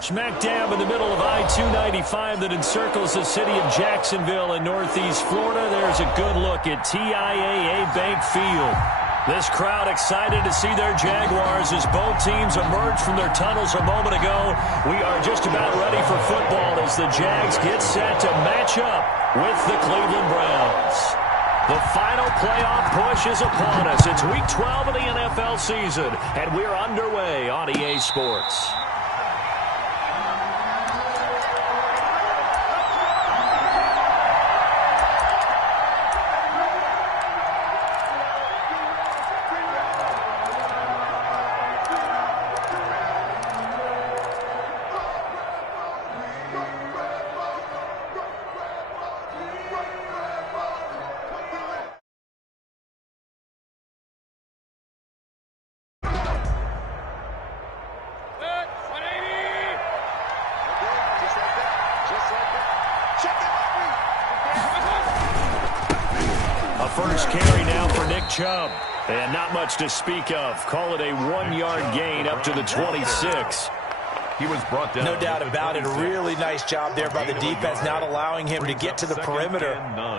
Smack dab in the middle of I-295 that encircles the city of Jacksonville in northeast Florida. There's a good look at TIAA Bank Field. This crowd excited to see their Jaguars as both teams emerge from their tunnels a moment ago. We are just about ready for football as the Jags get set to match up with the Cleveland Browns. The final playoff push is upon us. It's Week 12 of the NFL season, and we're underway on EA Sports. First carry now for Nick Chubb. And not much to speak of. Call it a 1-yard gain up to the 26. He was brought down. No doubt about it. A really nice job there by the defense, not allowing him to get to the perimeter.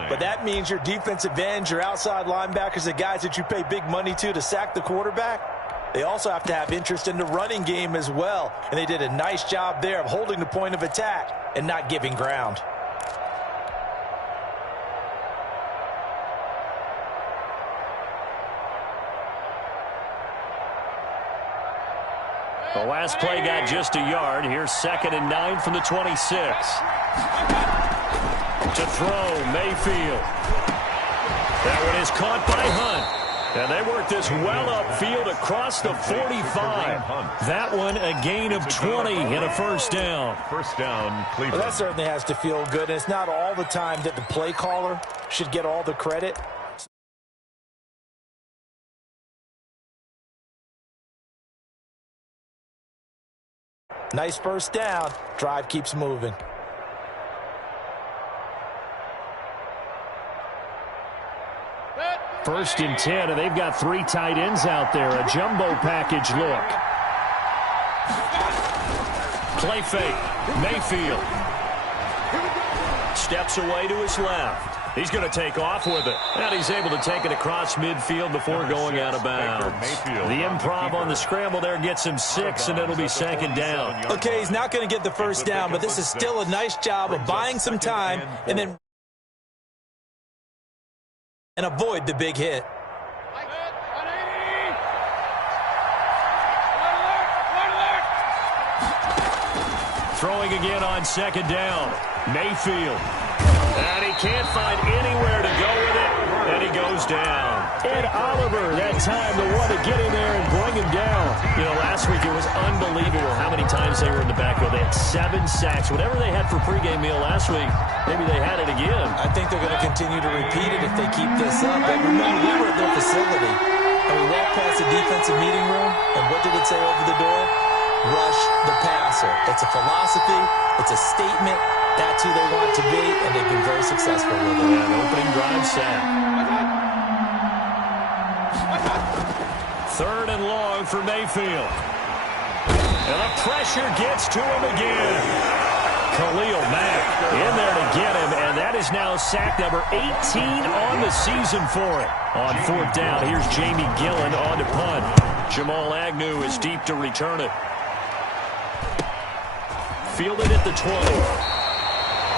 But that means your defensive ends, your outside linebackers, the guys that you pay big money to sack the quarterback, they also have to have interest in the running game as well. And they did a nice job there of holding the point of attack and not giving ground. The last play got just a yard. Here's 2nd and 9 from the 26. To throw, Mayfield. That one is caught by Hunt. And they work this well upfield across the 45. That one a gain of 20 and a first down. First down, Cleveland. Well, that certainly has to feel good. And it's not all the time that the play caller should get all the credit. Nice first down. Drive keeps moving. First and 10, and they've got 3 tight ends out there. A jumbo package look. Play fake. Mayfield. Steps away to his left. He's going to take off with it. And he's able to take it across midfield before going out of bounds. The improv on the scramble there gets him 6, and it'll be 2nd down. Okay, he's not going to get the first down, but this is still a nice job of buying some time and avoid the big hit. Throwing again on 2nd down. Mayfield. And he can't find anywhere to go with it, and he goes down. Ed Oliver, that time, the one to get in there and bring him down. You know, last week it was unbelievable how many times they were in the backfield. They had 7 sacks. Whatever they had for pregame meal last week, maybe they had it again. I think they're going to continue to repeat it if they keep this up. But remember, we were at their facility, and we walked past the defensive meeting room, and what did it say over the door? Rush the passer. It's a philosophy. It's a statement. That's who they want to be, and they've been very successful with it. Yeah, an opening drive sack. 3rd and long for Mayfield. And the pressure gets to him again. Khalil Mack in there to get him, and that is now sack number 18 on the season for it. On 4th down, here's Jamie Gillen on to punt. Jamal Agnew is deep to return it. Fielded at the 20.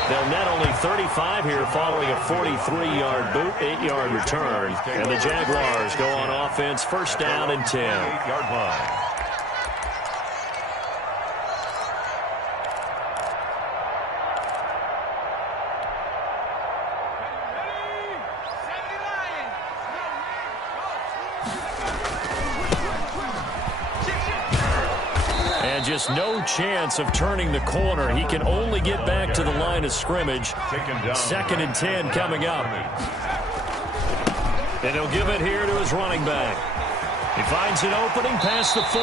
They'll net only 35 here following a 43-yard boot, 8-yard return. And the Jaguars go on offense, 1st down and 10. 8-yard line. Just no chance of turning the corner. He can only get back to the line of scrimmage. 2nd and 10 coming up. And he'll give it here to his running back. He finds an opening past the 40.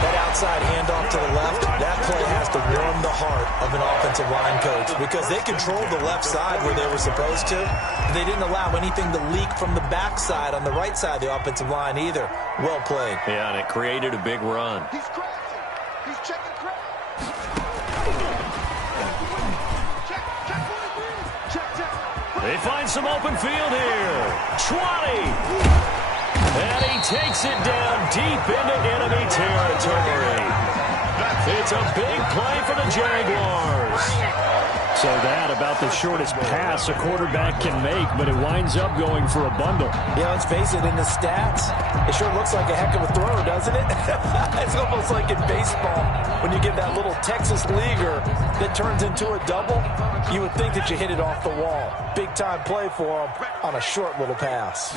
That outside handoff to the left, that play has to warm the heart of an offensive line coach because they controlled the left side where they were supposed to. They didn't allow anything to leak from the backside on the right side of the offensive line either. Well played. Yeah, and it created a big run. He's checking crack. find some open field here. 20. And he takes it down deep into enemy territory. It's a big play for the Jaguars. So that about the shortest pass a quarterback can make, but it winds up going for a bundle. Yeah, let's face it, in the stats, it sure looks like a heck of a throw, doesn't it? It's almost like in baseball, when you get that little Texas leaguer that turns into a double, you would think that you hit it off the wall. Big-time play for him on a short little pass.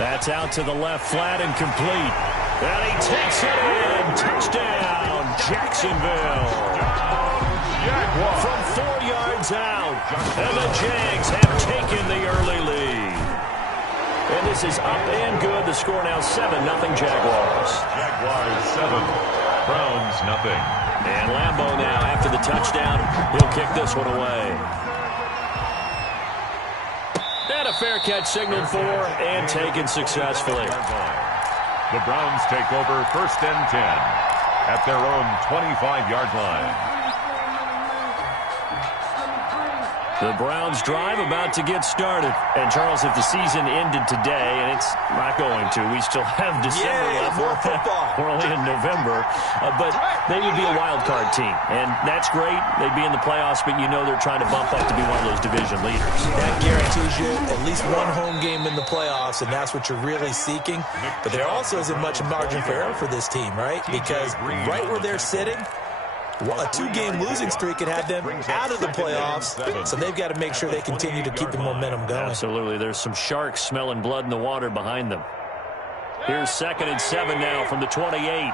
That's out to the left, flat and complete. And he takes it in. Touchdown, Jacksonville. From 4 yards out. And the Jags have taken the early lead. And this is up and good. The score now 7-0 Jaguars. Jaguars 7, Browns nothing. And Lambeau now after the touchdown. He'll kick this one away. And a fair catch signaled for and taken successfully. The Browns take over 1st and 10 at their own 25-yard line. The Browns drive about to get started. And, Charles, if the season ended today, and it's not going to, we still have December left. More football. We're only in November. But they would be a wild card team. And that's great. They'd be in the playoffs, but you know they're trying to bump up to be one of those division leaders. That guarantees you at least one home game in the playoffs, and that's what you're really seeking. But there also isn't much margin for error for this team, right? Because right where they're sitting, a 2-game losing streak could have them out of the playoffs, so they've got to make sure they continue to keep the momentum going. Absolutely. There's some sharks smelling blood in the water behind them. Here's 2nd and 7 now from the 28.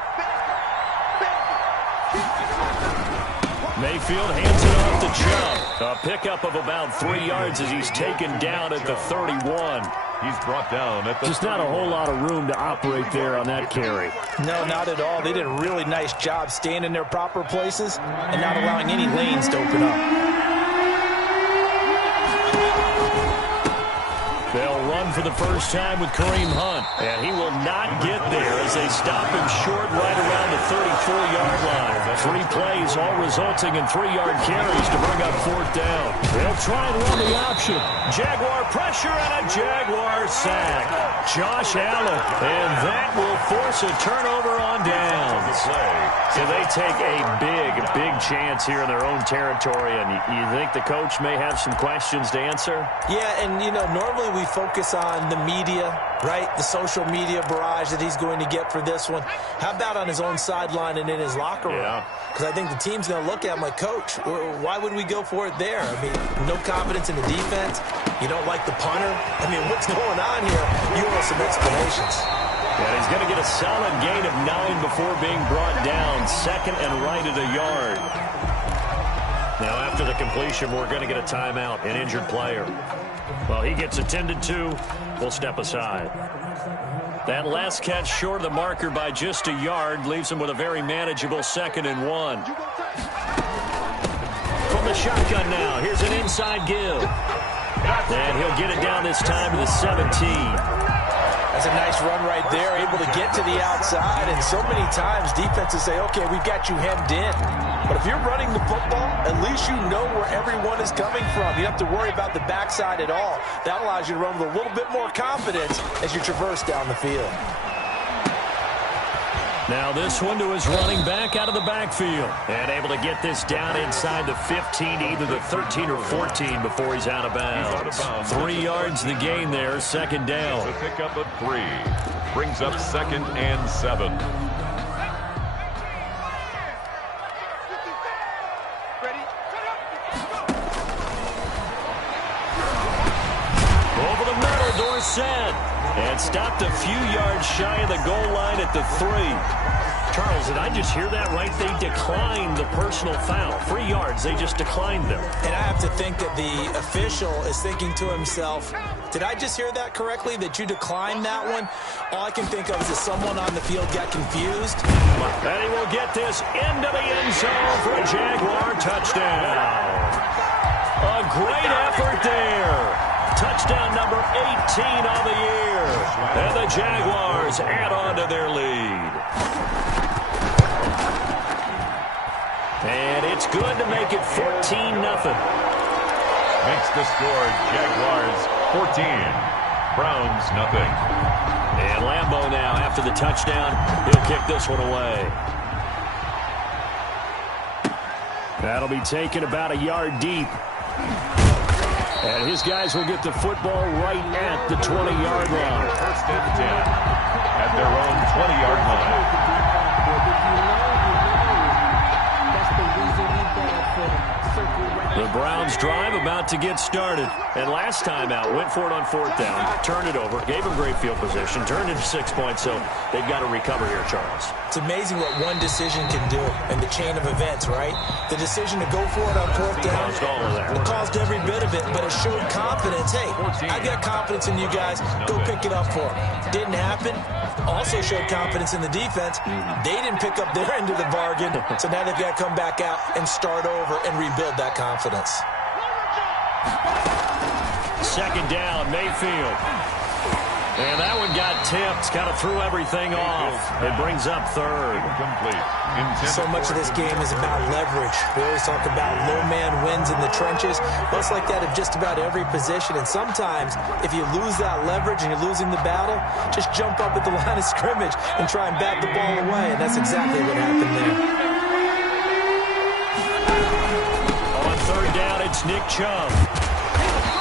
Mayfield hands it off to Chubb. A pickup of about 3 yards as he's taken down at the 31. He's brought down at the Just not a whole lot of room to operate there on that carry. No, not at all. They did a really nice job staying in their proper places and not allowing any lanes to open up. They'll run for the first time with Kareem Hunt. And he will not get there as they stop him short right around the 34-yard line. 3 plays, all resulting in 3-yard carries to bring up 4th down. They'll try and run the option. Jaguar pressure and a Jaguar sack. Josh Allen. And that will force a turnover on downs. So they take a big chance here in their own territory. And you think the coach may have some questions to answer? Yeah, and, you know, normally we focus on the media, right? The social media barrage that he's going to get for this one. How about on his own sideline and in his locker room? Because I think the team's going to look at him like, Coach, why would we go for it there? I mean, no confidence in the defense. You don't like the punter. I mean, what's going on here? You want some explanations. And he's going to get a solid gain of 9 before being brought down. 2nd and right at a yard. Now, after the completion, we're going to get a timeout, an injured player. Well, he gets attended to. We'll step aside. That last catch short of the marker by just a yard leaves him with a very manageable 2nd and 1. From the shotgun now, here's an inside give. And he'll get it down this time to the 17. That's a nice run right there, able to get to the outside. And so many times defenses say, okay, we've got you hemmed in. But if you're running the football, at least you know where everyone is coming from. You don't have to worry about the backside at all. That allows you to run with a little bit more confidence as you traverse down the field. Now this one to his running back out of the backfield. And able to get this down inside the 15, either the 13 or 14 before he's out of bounds. 3 yards the gain there, 2nd down. The pickup of 3 brings up 2nd and 7. Over the middle, Dorsett. And stopped a few yards shy of the goal line at the 3. Charles, did I just hear that right? They declined the personal foul. 3 yards, they just declined them. And I have to think that the official is thinking to himself, did I just hear that correctly, that you declined that one? All I can think of is that someone on the field got confused. And he will get this into the end zone for a Jaguar touchdown. A great effort there. Touchdown number 18 on the year. And the Jaguars add on to their lead. And it's good to make it 14-0. makes the score Jaguars 14, Browns nothing. And Lambeau now, after the touchdown, he'll kick this one away. That'll be taken about a yard deep. And his guys will get the football right at the 20-yard line. First and 10 at their own 20-yard line. The Browns drive about to get started. And last time out, went for it on fourth down, turned it over, gave them great field position, turned into 6 points, so they've got to recover here, Charles. It's amazing what one decision can do in the chain of events, right? The decision to go for it on fourth down, Caused all of that. it caused every bit of it, but it showed confidence. Hey, I've got confidence in you guys. Go pick it up for them. Didn't happen. Also showed confidence in the defense. They didn't pick up their end of the bargain, so now they've got to come back out and start over and rebuild that confidence. Second down, Mayfield. And that one got tipped, kind of threw everything off. It brings up third. Incomplete. So much of this game is about leverage. We always talk about low man wins in the trenches. Well, it's like that of just about every position. And sometimes, if you lose that leverage and you're losing the battle, just jump up at the line of scrimmage and try and bat the ball away. And that's exactly what happened there. On third down, it's Nick Chubb.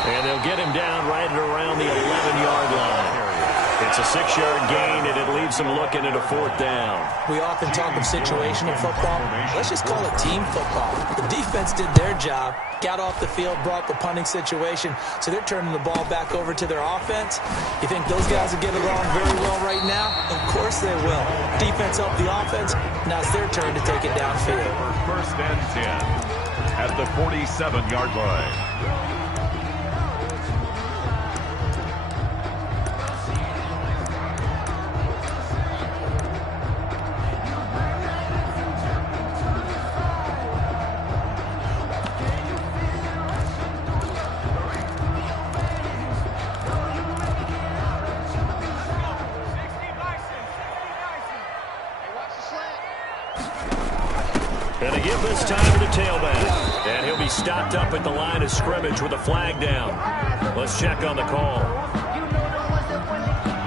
And they'll get him down right at around the 11-yard line. It's a 6-yard gain, and it leaves them looking at a fourth down. We often talk of situational football. Let's just call it team football. The defense did their job, got off the field, brought the punting situation, so they're turning the ball back over to their offense. You think those guys will get along very well right now? Of course they will. Defense helped the offense. Now it's their turn to take it downfield. First and 10 at the 47-yard line. And they give this time to the tailback. And he'll be stopped up at the line of scrimmage with a flag down. Let's check on the call.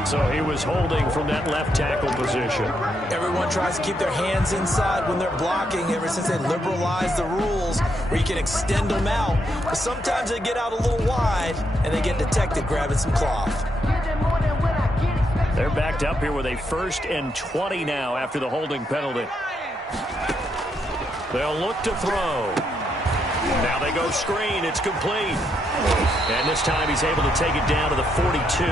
So he was holding from that left tackle position. Everyone tries to keep their hands inside when they're blocking ever since they liberalized the rules where you can extend them out. But sometimes they get out a little wide and they get detected grabbing some cloth. They're backed up here with a 1st and 20 now after the holding penalty. They'll look to throw. Now they go screen. It's complete. And this time he's able to take it down to the 42.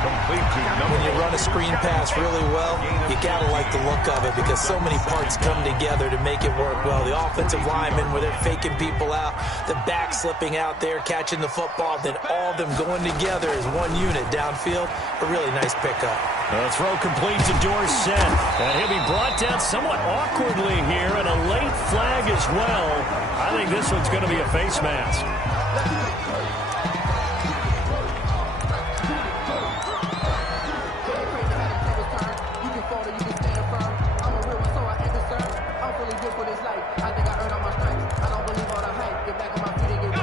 Complete to number. When you run a screen pass really well, you got to like the look of it because so many parts come together to make it work well. The offensive linemen where they're faking people out, the back slipping out there, catching the football, then all of them going together as one unit downfield. A really nice pickup. The throw complete to Dorsett. And he'll be brought down somewhat awkwardly here, and a late flag as well. I think this one's going to be a face mask.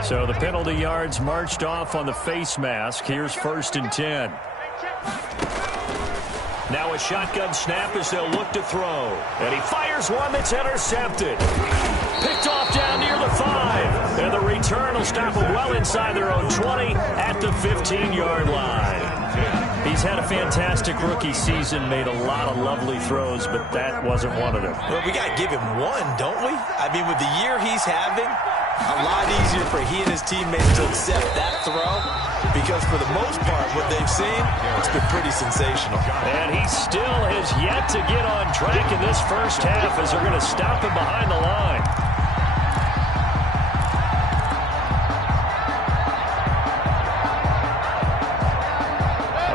So the penalty yards marched off on the face mask. Here's 1st and 10. Now a shotgun snap as they'll look to throw. And he fires one that's intercepted. Picked off down near the 5. And the return will stop them well inside their own 20 at the 15-yard line. He's had a fantastic rookie season, made a lot of lovely throws, but that wasn't one of them. Well, we got to give him one, don't we? I mean, with the year he's having, a lot easier for he and his teammates to accept that throw because for the most part, what they've seen, it's been pretty sensational. And he still has yet to get on track in this first half as they're going to stop him behind the line.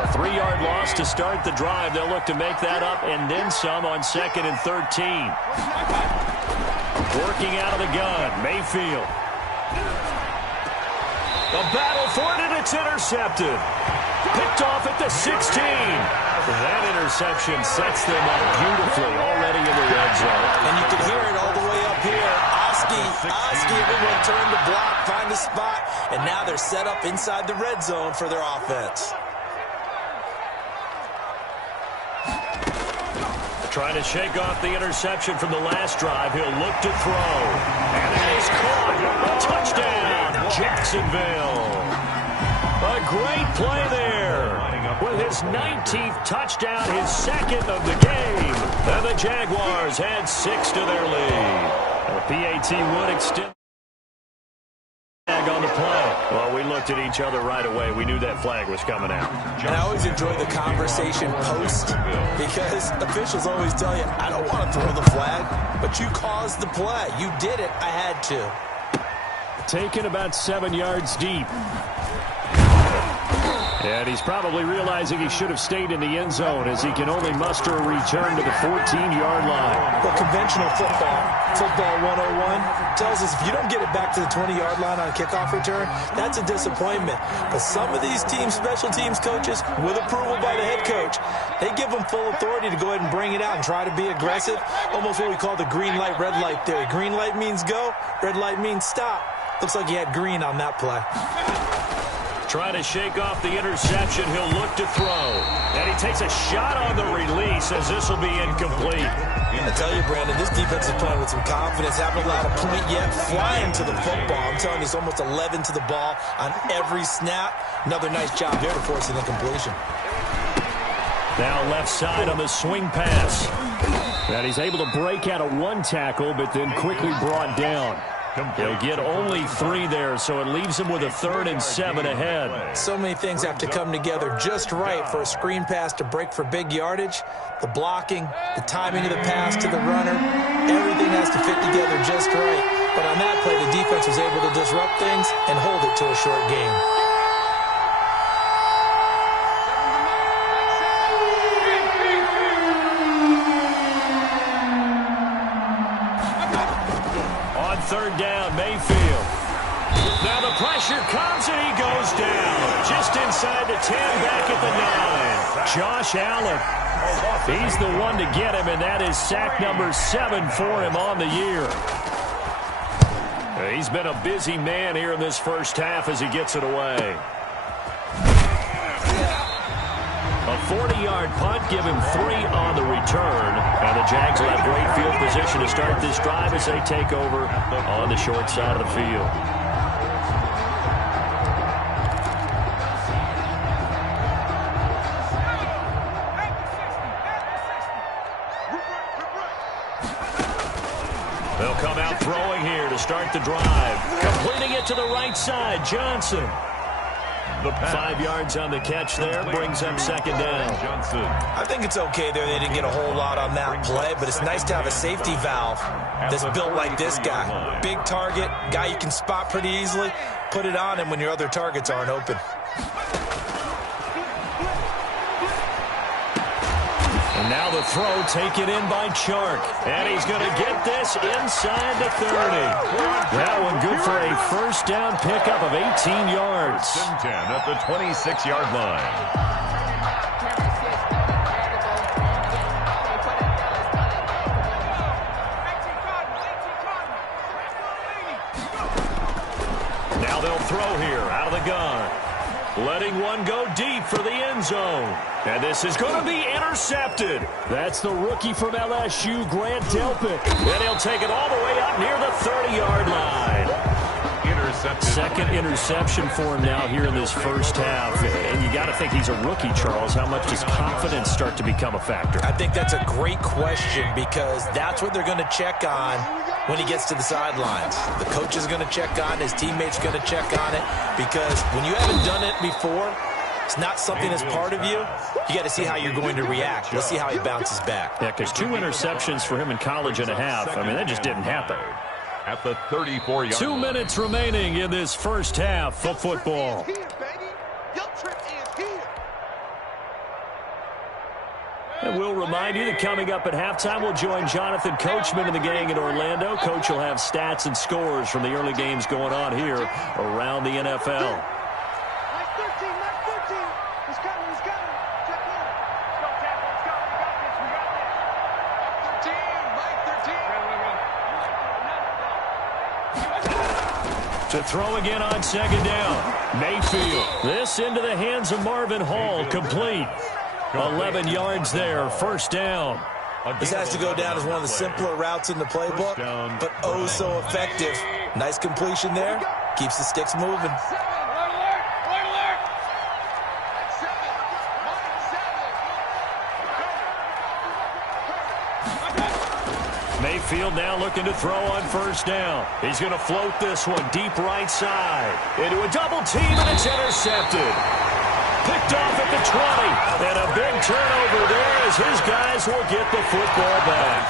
A 3-yard loss to start the drive. They'll look to make that up and then some on 2nd and 13. Working out of the gun, Mayfield. The battle for it, and it's intercepted. Picked off at the 16. That interception sets them up beautifully already in the red zone. And you can hear it all the way up here. Oski, everyone turn to block, find the spot, and now they're set up inside the red zone for their offense. Trying to shake off the interception from the last drive. He'll look to throw. And it is caught. Touchdown, Jacksonville. A great play there. With his 19th touchdown, his second of the game. And the Jaguars add 6 to their lead. The PAT would extend on the play. Well, we looked at each other right away. We knew that flag was coming out. And I always enjoy the conversation post because officials always tell you, I don't want to throw the flag, but you caused the play. You did it. I had to. Taken about 7 yards deep. And he's probably realizing he should have stayed in the end zone as he can only muster a return to the 14-yard line. Well, conventional football 101, tells us if you don't get it back to the 20-yard line on a kickoff return, that's a disappointment. But some of these special teams coaches, with approval by the head coach, they give them full authority to go ahead and bring it out and try to be aggressive. Almost what we call the green light, red light theory. Green light means go, red light means stop. Looks like he had green on that play. Trying to shake off the interception. He'll look to throw. And he takes a shot on the release as this will be incomplete. I tell you, Brandon, this defense is playing with some confidence. Haven't allowed a point yet. Flying to the football. I'm telling you, it's almost 11 to the ball on every snap. Another nice job there to force an incompletion. Now left side on the swing pass. And he's able to break out of one tackle, but then quickly brought down. He'll get only 3 there, so it leaves him with a 3rd and 7 ahead. So many things have to come together just right for a screen pass to break for big yardage. The blocking, the timing of the pass to the runner, everything has to fit together just right. But on that play, the defense was able to disrupt things and hold it to a short game. Third down, Mayfield. Now the pressure comes and he goes down. Just inside the 10, back at the 9. Josh Allen. He's the one to get him, and that is sack number 7 for him on the year. He's been a busy man here in this first half as he gets it away. A 40-yard punt, give him 3 on the return. And the Jags will have great field position to start this drive as they take over on the short side of the field. They'll come out throwing here to start the drive. Completing it to the right side, Johnson. 5 yards on the catch there, brings up second down. I think it's okay there. They didn't get a whole lot on that play, but it's nice to have a safety valve that's built like this guy. Big target, guy you can spot pretty easily. Put it on him when your other targets aren't open. And now the throw taken in by Chark. And he's going to get this inside the 30. That one good for a first down pickup of 18 yards. 10 at the 26-yard line. Now they'll throw here out of the gun. Letting one go deep for the end zone. And this is going to be intercepted. That's the rookie from LSU, Grant Delpit. And he'll take it all the way up near the 30-yard line. Intercepted. Second interception for him now here in this first half. And you got to think he's a rookie, Charles. How much does confidence start to become a factor? I think that's a great question because that's what they're going to check on when he gets to the sidelines. The coach is going to check on it. His teammates are going to check on it because when you haven't done it before, it's not something that's part of you. You got to see how you're going to react. Let's see how he bounces back. Yeah, because 2 interceptions for him in college and a half. I mean, that just didn't happen. At the 34-yard line. 2 minutes remaining in this first half of football. And we'll remind you that coming up at halftime, we'll join Jonathan Coachman and the gang in Orlando. Coach will have stats and scores from the early games going on here around the NFL. To throw again on second down. Mayfield. This into the hands of Marvin Hall. Complete. 11 yards there. First down. This has to go down as one of the simpler routes in the playbook, but oh so effective. Nice completion there. Keeps the sticks moving. Mayfield now looking to throw on first down. He's going to float this one deep right side. Into a double team, and it's intercepted. Picked off at the 20. And a big turnover there as his guys will get the football back.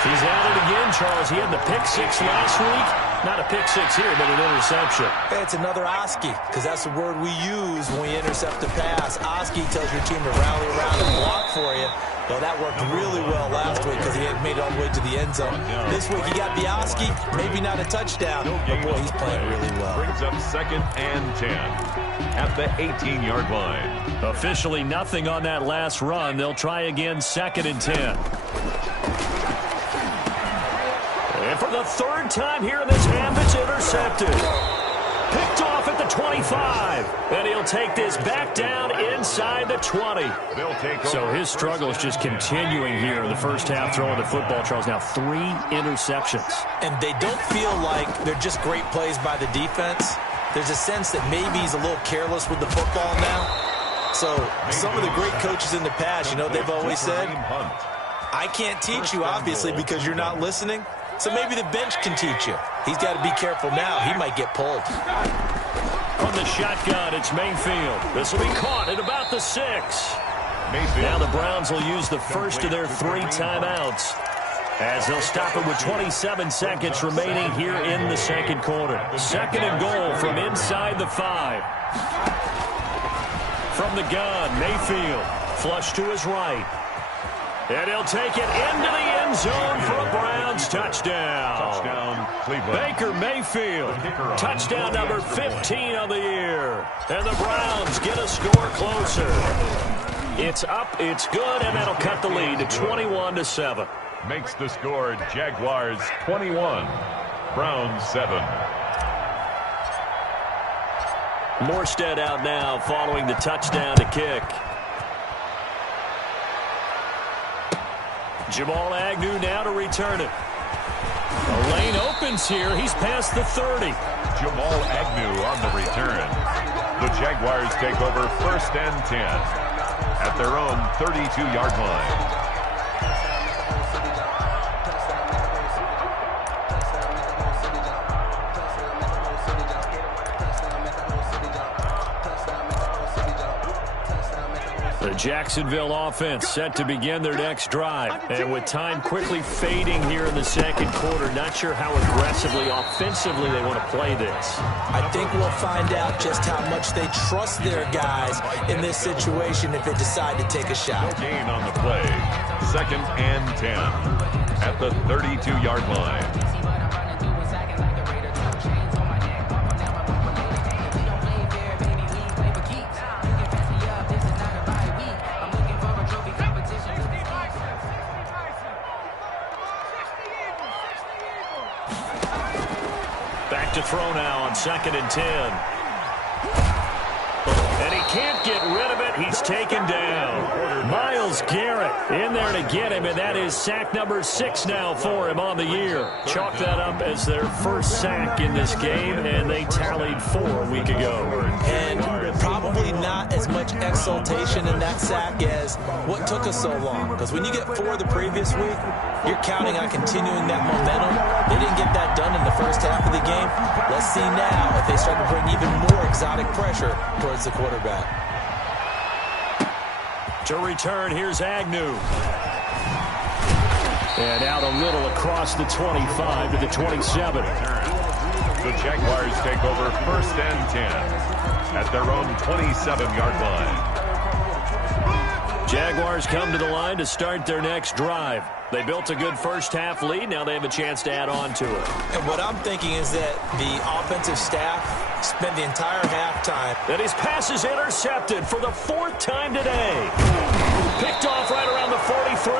He's at it again, Charles. He had the pick six last week. Not a pick six here, but an interception. Hey, it's another Oski, because that's the word we use when we intercept a pass. Oski tells your team to rally around and block for you. Well, that worked really well last week because he had made it all the way to the end zone. This week, he got the Oski, maybe not a touchdown, but boy, he's playing really well. Brings up 2nd and 10 at the 18-yard line. Officially nothing on that last run. They'll try again 2nd and 10. And for the third time here in this half, it's intercepted. Picked off at the 25. And he'll take this back down inside the 20. So his struggle is just continuing here in the first half throwing the football, Charles. Now 3 interceptions. And they don't feel like they're just great plays by the defense. There's a sense that maybe he's a little careless with the football now. So some of the great coaches in the past, you know, they've always said, I can't teach you, obviously, because you're not listening. So maybe the bench can teach you. He's got to be careful now. He might get pulled. From the shotgun, it's Mayfield. This will be caught at about the 6. Now the Browns will use the first of their 3 timeouts as they'll stop it with 27 seconds remaining here in the second quarter. 2nd and goal from inside the 5. From the gun, Mayfield. Flush to his right. And he'll take it into the end zone for a Browns touchdown. Touchdown, Cleveland. Baker Mayfield. Touchdown number 15 on the year. And the Browns get a score closer. It's up, it's good, and that'll cut the lead to 21-7. Makes the score Jaguars 21, Browns 7. Morstead out now following the touchdown to kick. Jamal Agnew now to return it. The lane opens here. He's past the 30. Jamal Agnew on the return. The Jaguars take over 1st and 10 at their own 32-yard line. The Jacksonville offense set to begin their next drive. And with time quickly fading here in the second quarter, not sure how aggressively, offensively they want to play this. I think we'll find out just how much they trust their guys in this situation if they decide to take a shot. No gain on the play. 2nd and 10 at the 32-yard line. To throw now on 2nd and 10. And he can't get rid of it. He's taken down. Myles Garrett in there to get him, and that is sack number 6 now for him on the year. Chalk that up as their first sack in this game, and they tallied 4 a week ago. And probably not as much exultation in that sack as what took us so long. Because when you get 4 the previous week, you're counting on continuing that momentum. They didn't get that done in the first half of the game. Let's see now if they start to bring even more exotic pressure towards the quarterback. To return, here's Agnew. And out a little across the 25 to the 27. The Jaguars take over 1st and 10 at their own 27-yard line. Jaguars come to the line to start their next drive. They built a good first half lead. Now they have a chance to add on to it. And what I'm thinking is that the offensive staff spent the entire halftime. And his pass is intercepted for the 4th time today. Picked off right around the 43.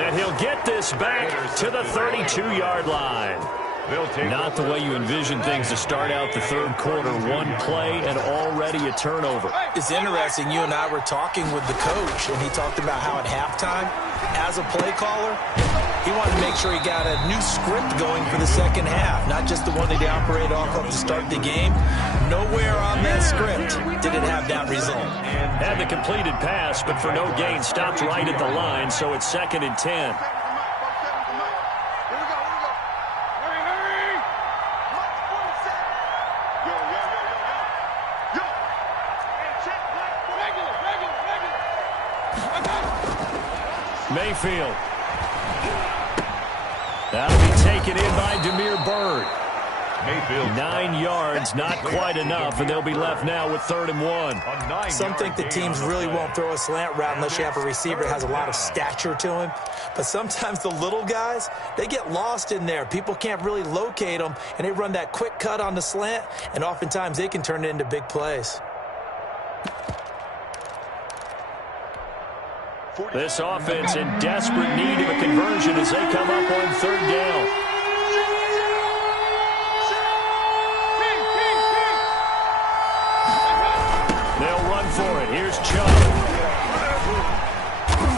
And he'll get this back to the 32-yard line. Not the way you envision things to start out the third quarter. One play and already a turnover. It's interesting. You and I were talking with the coach, and he talked about how at halftime, as a play caller, he wanted to make sure he got a new script going for the second half, not just the one that he operated off of to start the game. Nowhere on that script did it have that result. Had the completed pass, but for no gain, stopped right at the line, so it's 2nd and 10. Mayfield. That'll be taken in by Demir Bird. Mayfield. 9 yards, not quite enough, and they'll be left now with 3rd and 1. Some think the teams really won't throw a slant route unless you have a receiver that has a lot of stature to him. But sometimes the little guys, they get lost in there. People can't really locate them, and they run that quick cut on the slant, and oftentimes they can turn it into big plays. This offense in desperate need of a conversion as they come up on 3rd down. They'll run for it. Here's Chubb.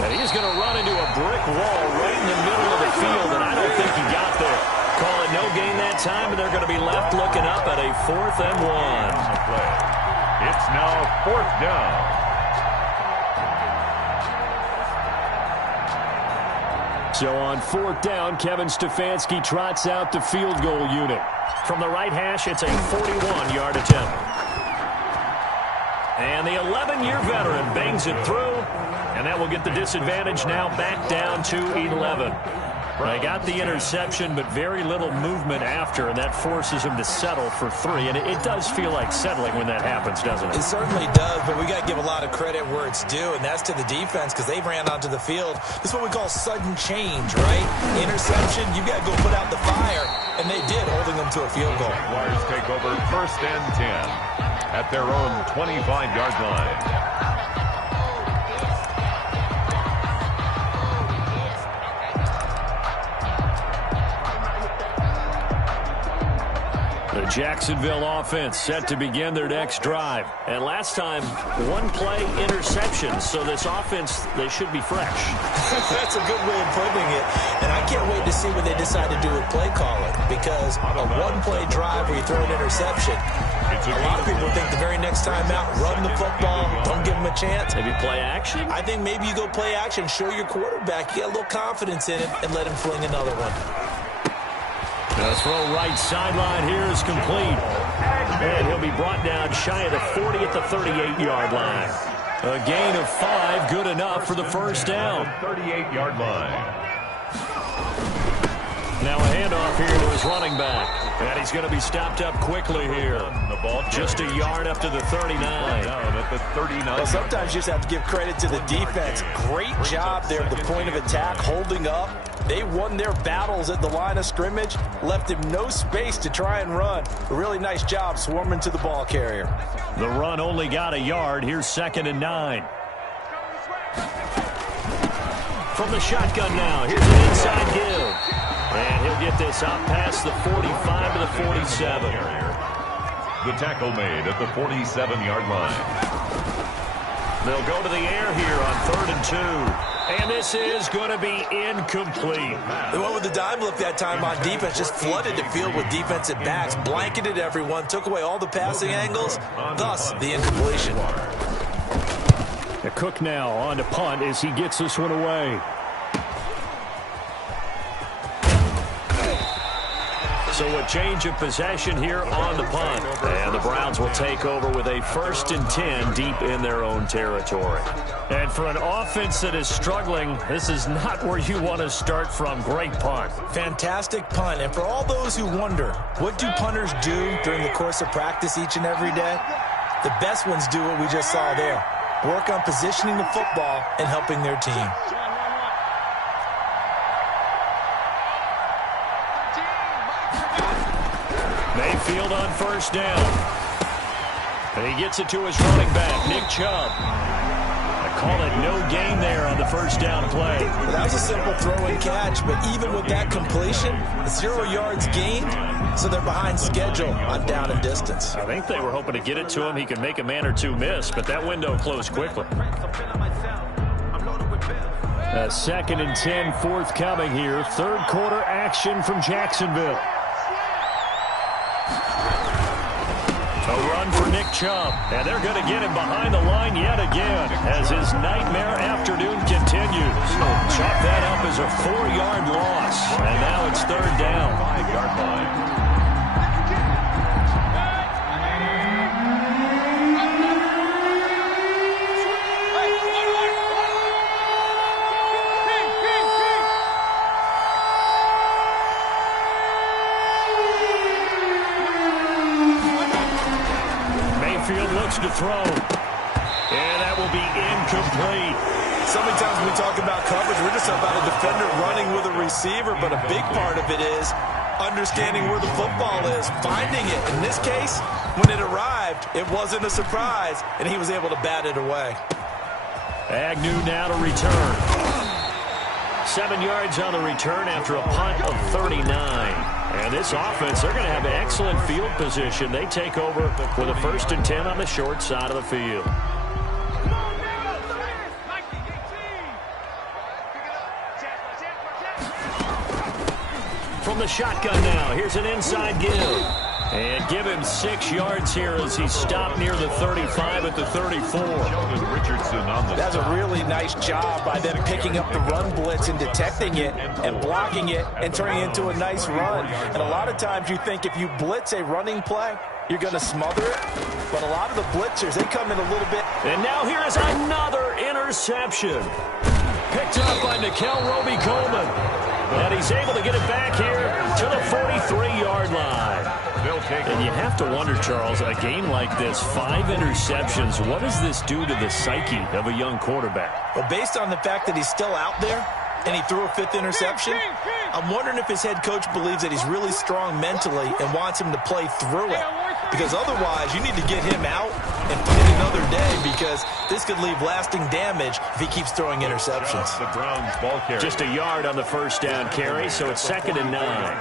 And he's going to run into a brick wall right in the middle of the field, and I don't think he got there. Call it no gain that time, and they're going to be left looking up at a 4th and 1. It's now 4th down. So on 4th down, Kevin Stefanski trots out the field goal unit. From the right hash, it's a 41-yard attempt. And the 11-year veteran bangs it through, and that will get the disadvantage now back down to 11. They got the interception, but very little movement after, and that forces them to settle for 3. And it does feel like settling when that happens, doesn't it? It certainly does, but we got to give a lot of credit where it's due, and that's to the defense because they ran onto the field. This is what we call sudden change, right? Interception, you got to go put out the fire, and they did, holding them to a field goal. Jaguars take over 1st and 10 at their own 25-yard line. The Jacksonville offense set to begin their next drive. And last time, 1-play interception. So this offense, they should be fresh. That's a good way of putting it. And I can't wait to see what they decide to do with play calling. Because a 1-play drive where you throw an interception, a lot of people think the very next time out, run the football, don't give them a chance. Maybe play action? I think maybe you go play action, show your quarterback, you got a little confidence in him, and let him fling another one. The throw right sideline here is complete. And he'll be brought down shy of the 40 at the 38-yard line. A gain of 5, good enough for the 1st down. 38-yard line. Now a handoff here to his running back. And he's going to be stopped up quickly here. The ball just a yard up to the 39. Down at the 39. Well, sometimes you just have to give credit to the defense. Great job there at the point of attack, holding up. They won their battles at the line of scrimmage, left him no space to try and run. A really nice job swarming to the ball carrier. The run only got a yard. Here's 2nd and 9. From the shotgun now, here's an inside give. And he'll get this out past the 45 to the 47. The tackle made at the 47-yard line. They'll go to the air here on 3rd and 2. And this is going to be incomplete. The one with the dime look that time on defense just flooded the field with defensive backs, blanketed everyone, took away all the passing angles, thus the incompletion. The Cook now on to punt as he gets this one away. So a change of possession here on the punt. And the Browns will take over with a 1st and 10 deep in their own territory. And for an offense that is struggling, this is not where you want to start from. Great punt. Fantastic punt. And for all those who wonder, what do punters do during the course of practice each and every day? The best ones do what we just saw there. Work on positioning the football and helping their team. Mayfield on 1st down. And he gets it to his running back, Nick Chubb. A call it no gain there on the first down play. Well, that was a simple throw and catch, but even with that completion, 0 yards gained, so they're behind schedule on down and distance. I think they were hoping to get it to him. He could make a man or two miss, but that window closed quickly. 2nd and 10 forthcoming here. Third quarter action from Jacksonville. A run for Nick Chubb, and they're going to get him behind the line yet again as his nightmare afternoon continues. Chalk that up as a 4-yard loss, and now it's 3rd down. 5-yard line. To throw, and that will be incomplete. So many times when we talk about coverage, we're just about a defender running with a receiver, but a big part of it is understanding where the football is, finding it. In this case, when it arrived, it wasn't a surprise, and he was able to bat it away. Agnew now to return. 7 yards on the return after a punt of 39. And this offense, they're going to have excellent field position. They take over with a 1st and 10 on the short side of the field. From the shotgun now, here's an inside give. And give him 6 yards here as he's stopped near the 35 at the 34. That's a really nice job by them picking up the run blitz and detecting it and blocking it and turning it into a nice run. And a lot of times you think if you blitz a running play, you're going to smother it. But a lot of the blitzers, they come in a little bit. And now here is another interception. Picked up by Nickel Roby-Coleman. And he's able to get it back here to the 43-yard line. And you have to wonder, Charles, a game like this, 5 interceptions, what does this do to the psyche of a young quarterback? Well, based on the fact that he's still out there and he threw a 5th interception, I'm wondering if his head coach believes that he's really strong mentally and wants him to play through it. Because otherwise, you need to get him out and play another day because this could leave lasting damage if he keeps throwing interceptions. The Browns ball carry. Just a yard on the first down carry, so it's 2nd and 9.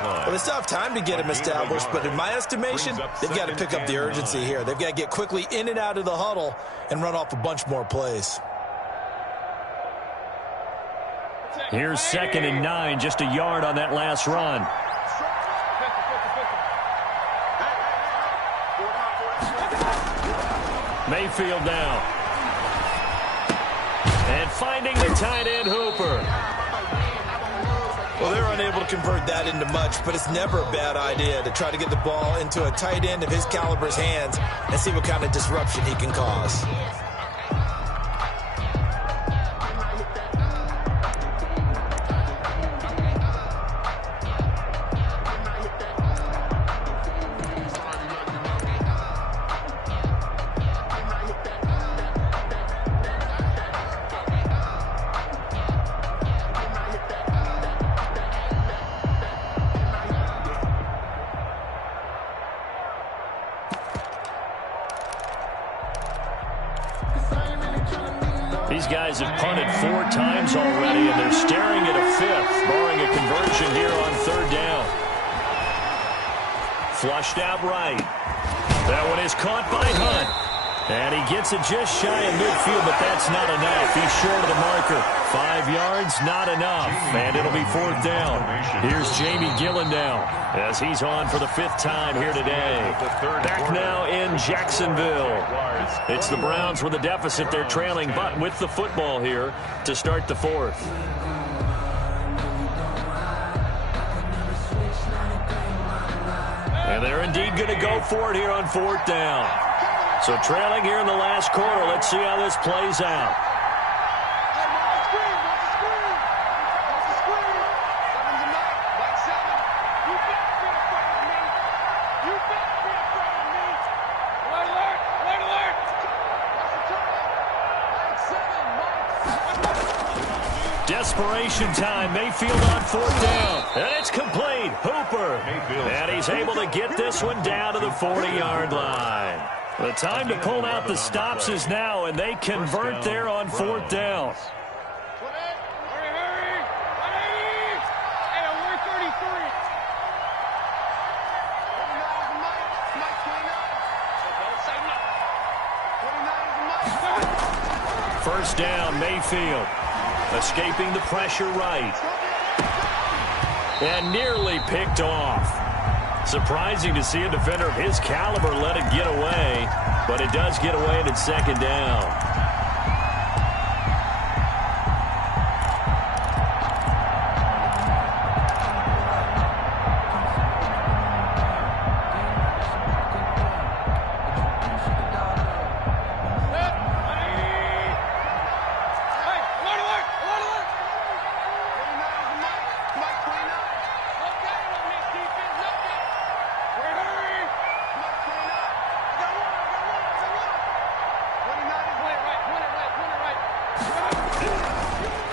Well, they still have time to get him established, but in my estimation, they've got to pick up the urgency here. They've got to get quickly in and out of the huddle and run off a bunch more plays. Here's 2nd and 9, just a yard on that last run. Mayfield now. And finding the tight end Hooper. Well, they're unable to convert that into much, but it's never a bad idea to try to get the ball into a tight end of his caliber's hands and see what kind of disruption he can cause. These guys have punted 4 times already, and they're staring at a 5th, barring a conversion here on 3rd down. Flushed out right. That one is caught by Hunt. And he gets it just shy of midfield, but that's not enough. He's short of the marker. 5 yards, not enough. And it'll be 4th down. Here's Jamie Gillen now as he's on for the 5th time here today. Back now in Jacksonville. It's the Browns with a deficit. They're trailing, but with the football here to start the 4th. And they're indeed going to go for it here on 4th down. So trailing here in the last quarter. Let's see how this plays out. Desperation time. Mayfield on 4th down. And it's complete. Hooper. And he's able to get this one down to the 40-yard line. The time to pull out the stops is now, and they convert there on 4th down. First down, Mayfield. Escaping the pressure right. And nearly picked off. Surprising to see a defender of his caliber let it get away, but it does get away and it's 2nd down.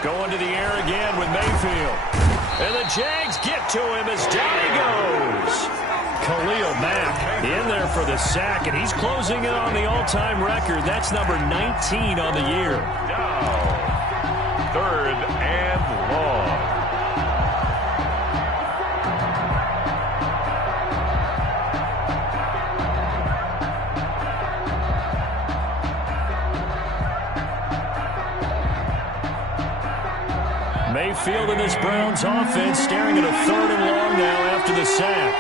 Going to the air again with Mayfield. And the Jags get to him as down he goes. Khalil Mack in there for the sack, and he's closing in on the all-time record. That's number 19 on the year. Down. 3rd and long. Mayfield in this Browns offense staring at a 3rd and long now after the sack.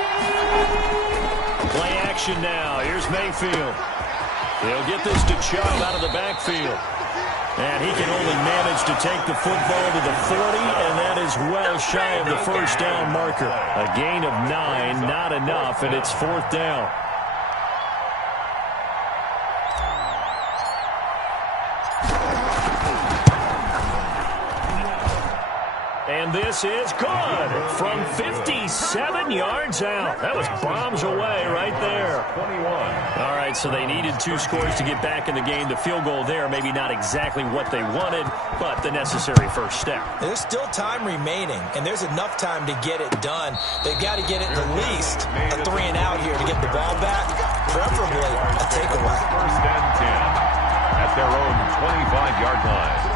Play action now. Here's Mayfield. They'll get this to Chubb out of the backfield. And he can only manage to take the football to the 40, and that is well shy of the first down marker. A gain of 9, not enough, and it's 4th down. And this is good from 57 yards out. That was bombs away right there. 21. All right, so they needed 2 scores to get back in the game. The field goal there, maybe not exactly what they wanted, but the necessary first step. There's still time remaining, and there's enough time to get it done. They've got to get it at least a 3 and out here to get the ball back, preferably a takeaway. 1st and 10 at their own 25-yard line.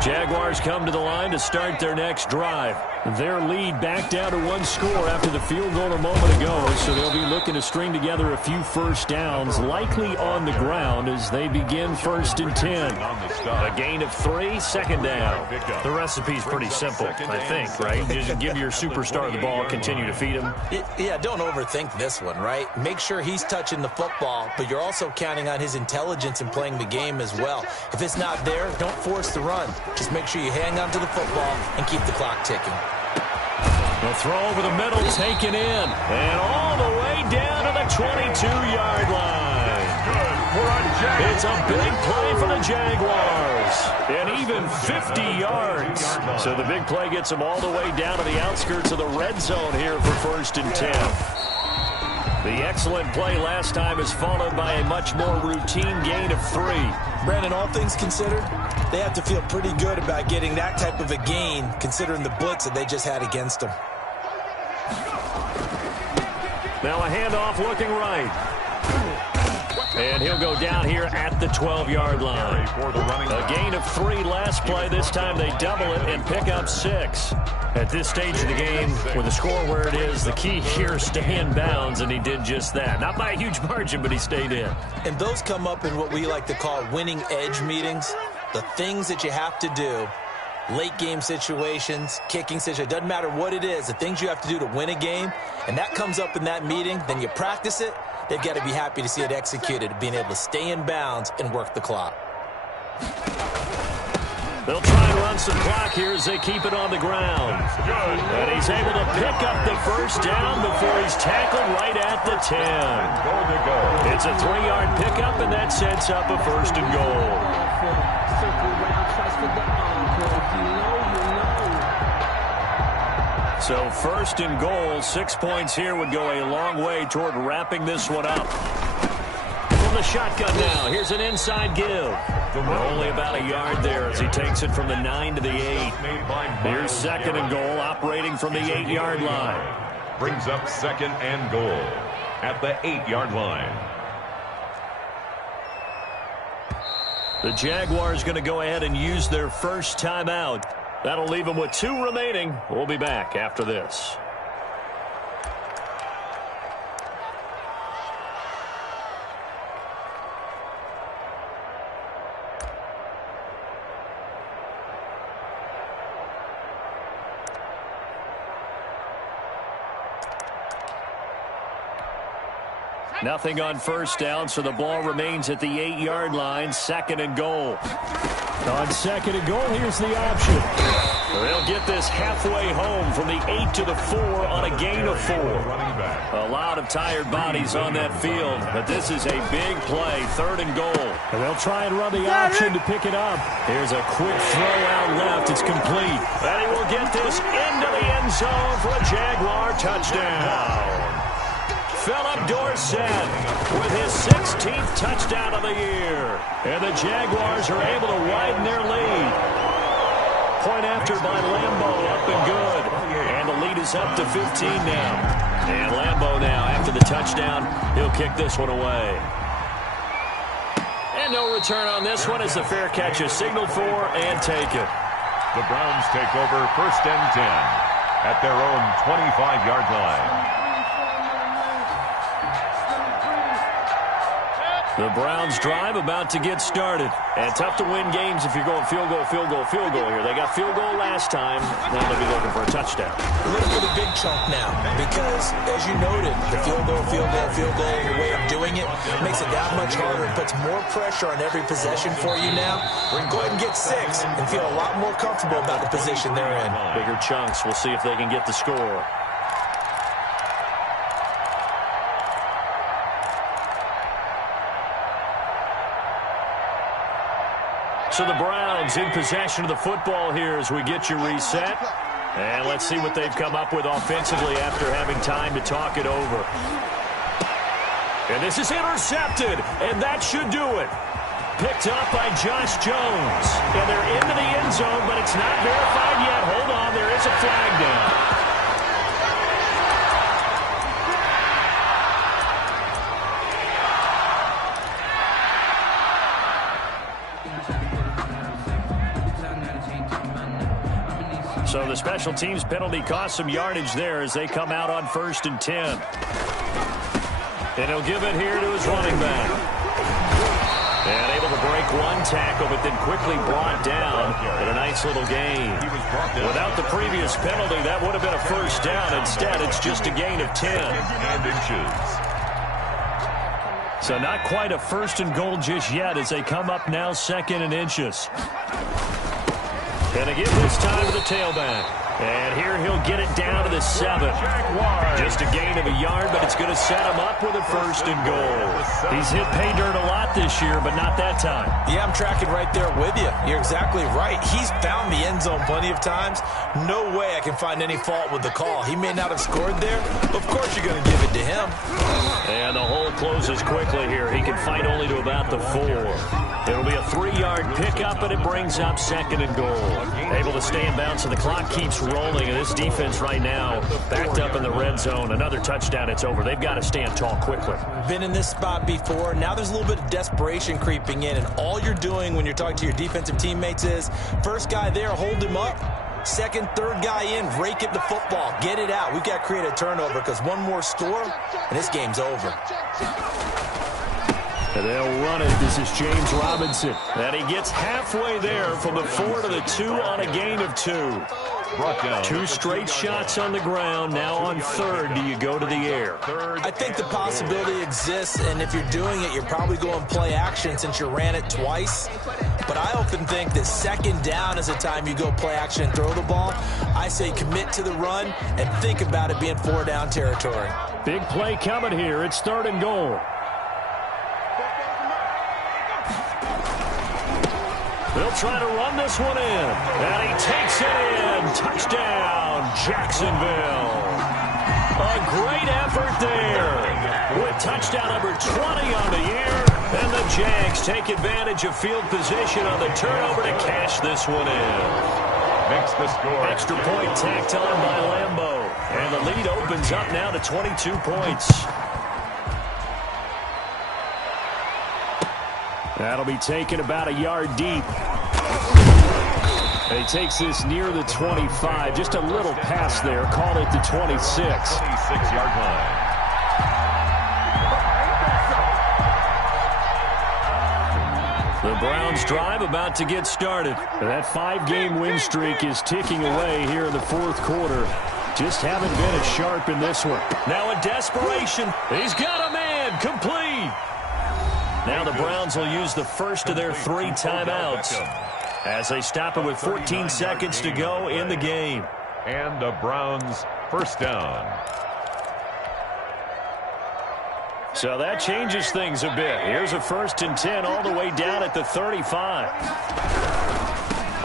Jaguars come to the line to start their next drive. Their lead back down to 1 score after the field goal a moment ago, so they'll be looking to string together a few first downs, likely on the ground as they begin 1st and 10. A gain of 3, 2nd down. The recipe's pretty simple, I think, right? You just give your superstar the ball, continue to feed him. Yeah, don't overthink this one, right? Make sure he's touching the football, but you're also counting on his intelligence in playing the game as well. If it's not there, don't force the run. Just make sure you hang on to the football and keep the clock ticking. The throw over the middle, taken in, and all the way down to the 22-yard line. It's a big play for the Jaguars, and even 50 yards. So the big play gets them all the way down to the outskirts of the red zone here for 1st and 10. The excellent play last time is followed by a much more routine gain of 3. Brandon, all things considered, they have to feel pretty good about getting that type of a gain, considering the blitz that they just had against them. Now a handoff looking right. And he'll go down here at the 12-yard line. A gain of 3 last play. This time they double it and pick up 6. At this stage of the game, with the score where it is, the key here is stay in bounds, and he did just that. Not by a huge margin, but he stayed in. And those come up in what we like to call winning edge meetings. The things that you have to do, late game situations, kicking situations, doesn't matter what it is, the things you have to do to win a game, and that comes up in that meeting, then you practice it. They've got to be happy to see it executed, being able to stay in bounds and work the clock. They'll try and run some clock here as they keep it on the ground. And he's able to pick up the first down before he's tackled right at the 10. It's a 3-yard pickup, and that sets up a 1st and goal. So 1st and goal, 6 points here would go a long way toward wrapping this one up. From the shotgun now, here's an inside give. Only about a yard there as he takes it from the 9 to the 8. Here's 2nd and goal, operating from the 8-yard line. brings up 2nd and goal at the 8-yard line. The Jaguars going to go ahead and use their first timeout. That'll leave them with 2 remaining. We'll be back after this. Nothing on first down, so the ball remains at the 8-yard line. 2nd and goal. On 2nd and goal, here's the option. They'll get this halfway home from the 8 to the 4 on a gain of 4. A lot of tired bodies on that field, but this is a big play. 3rd and goal. And they'll try and run the option to pick it up. Here's a quick throw out left. It's complete. And he will get this into the end zone for a Jaguar touchdown. Philip Dorsett with his 16th touchdown of the year. And the Jaguars are able to widen their lead. Point after by Lambeau, up and good. And the lead is up to 15 now. And Lambeau now, after the touchdown, he'll kick this one away. And no return on this one as the fair catch is signaled for and taken. The Browns take over 1st and 10 at their own 25-yard line. The Browns drive about to get started. And tough to win games if you're going field goal, field goal, field goal here. They got field goal last time. Now they'll be looking for a touchdown. Looking for the big chunk now because, as you noted, the field goal, the way of doing it makes it that much harder and puts more pressure on every possession for you now. Go ahead and get 6 and feel a lot more comfortable about the position they're in. Bigger chunks. We'll see if they can get the score. So the Browns in possession of the football here as we get you reset. And let's see what they've come up with offensively after having time to talk it over. And this is intercepted, and that should do it. Picked up by Josh Jones. And they're into the end zone, but it's not verified yet. Hold on, there is a flag down. So the special teams penalty cost some yardage there as they come out on 1st and 10. And he'll give it here to his running back. And able to break one tackle, but then quickly brought down in a nice little gain. Without the previous penalty, that would have been a 1st down. Instead, it's just a gain of 10. So not quite a 1st and goal just yet as they come up now 2nd and inches. Gonna give this time to the tailback. And here he'll get it down to the 7. Just a gain of a yard, but it's going to set him up with a 1st and goal. He's hit pay dirt a lot this year, but not that time. Yeah, I'm tracking right there with you. You're exactly right. He's found the end zone plenty of times. No way I can find any fault with the call. He may not have scored there. Of course you're going to give it to him. And the hole closes quickly here. He can fight only to about the 4. It'll be a 3-yard pickup, and it brings up 2nd and goal. Able to stay in bounds, and the clock keeps rolling. And this defense right now backed up in the red zone. Another touchdown, it's over. They've got to stand tall quickly. Been in this spot before. Now there's a little bit of desperation creeping in, and all you're doing when you're talking to your defensive teammates is first guy there, hold him up. 2nd, 3rd guy in, rake at the football. Get it out. We've got to create a turnover because one more score, and this game's over. And they'll run it. This is James Robinson. And he gets halfway there from the 4 to the 2 on a gain of 2. 2 straight shots on the ground. Now on 3rd, do you go to the air? I think the possibility exists, and if you're doing it, you're probably going play action since you ran it twice. But I often think that 2nd down is the time you go play action and throw the ball. I say commit to the run and think about it being 4-down territory. Big play coming here. It's 3rd and goal. They'll try to run this one in. And he takes it in. Touchdown, Jacksonville. A great effort there. With touchdown number 20 on the year. And the Jags take advantage of field position on the turnover to cash this one in. makes the score. Extra point tacked on by Lambeau. And the lead opens up now to 22 points. That'll be taken about a yard deep. And he takes this near the 25. Just a little pass there. Called it the 26. 26-yard line. The Browns drive about to get started. That 5-game win streak is ticking away here in the fourth quarter. Just haven't been as sharp in this one. Now in desperation, he's got a man, complete. Now the Browns will use the first of their 3 timeouts as they stop it with 14 seconds to go in the game. And the Browns first down. So that changes things a bit. Here's a 1st and 10 all the way down at the 35.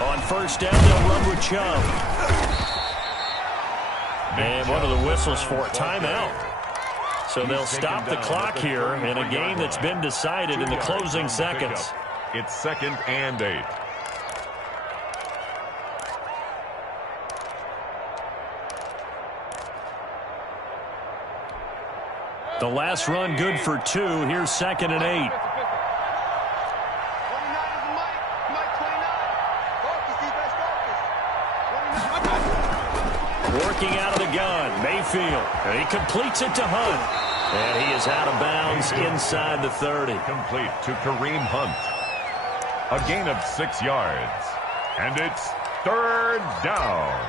On first down, they'll run with Chubb. And one of the whistles for a timeout. So they'll stop the clock here in a game that's been decided in the closing seconds. It's 2nd and 8. The last run good for 2. Here's 2nd and 8. Working out of the gun, Mayfield. And he completes it to Hunt. And he is out of bounds inside the 30. Complete to Kareem Hunt. A gain of 6 yards. And it's 3rd down.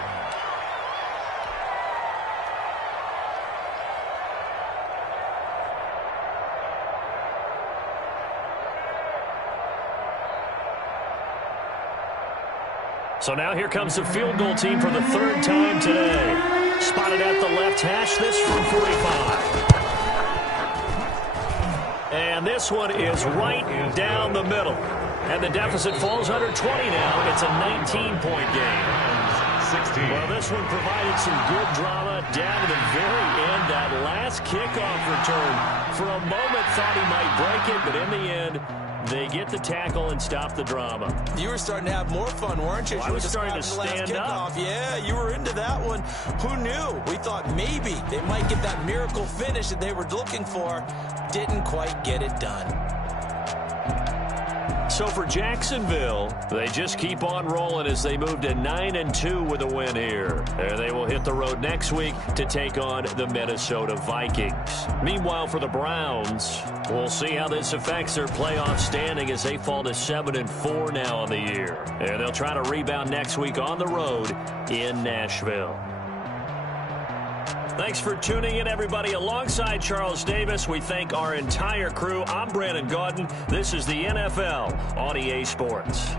So now here comes the field goal team for the 3rd time today. Spotted at the left hash, this from 45. And this one is right down the middle. And the deficit falls under 20 now. It's a 19-point game. 16. Well, this one provided some good drama down to the very end. That last kickoff return, for a moment thought he might break it, but in the end, they get the tackle and stop the drama. You were starting to have more fun, weren't you? Well, I was starting to stand up. Yeah, you were into that one. Who knew? We thought maybe they might get that miracle finish that they were looking for. Didn't quite get it done. So for Jacksonville, they just keep on rolling as they move to 9-2 with a win here. And they will hit the road next week to take on the Minnesota Vikings. Meanwhile, for the Browns, we'll see how this affects their playoff standing as they fall to 7-4 now on the year. And they'll try to rebound next week on the road in Nashville. Thanks for tuning in, everybody. Alongside Charles Davis, we thank our entire crew. I'm Brandon Gaudin. This is the NFL on EA Sports.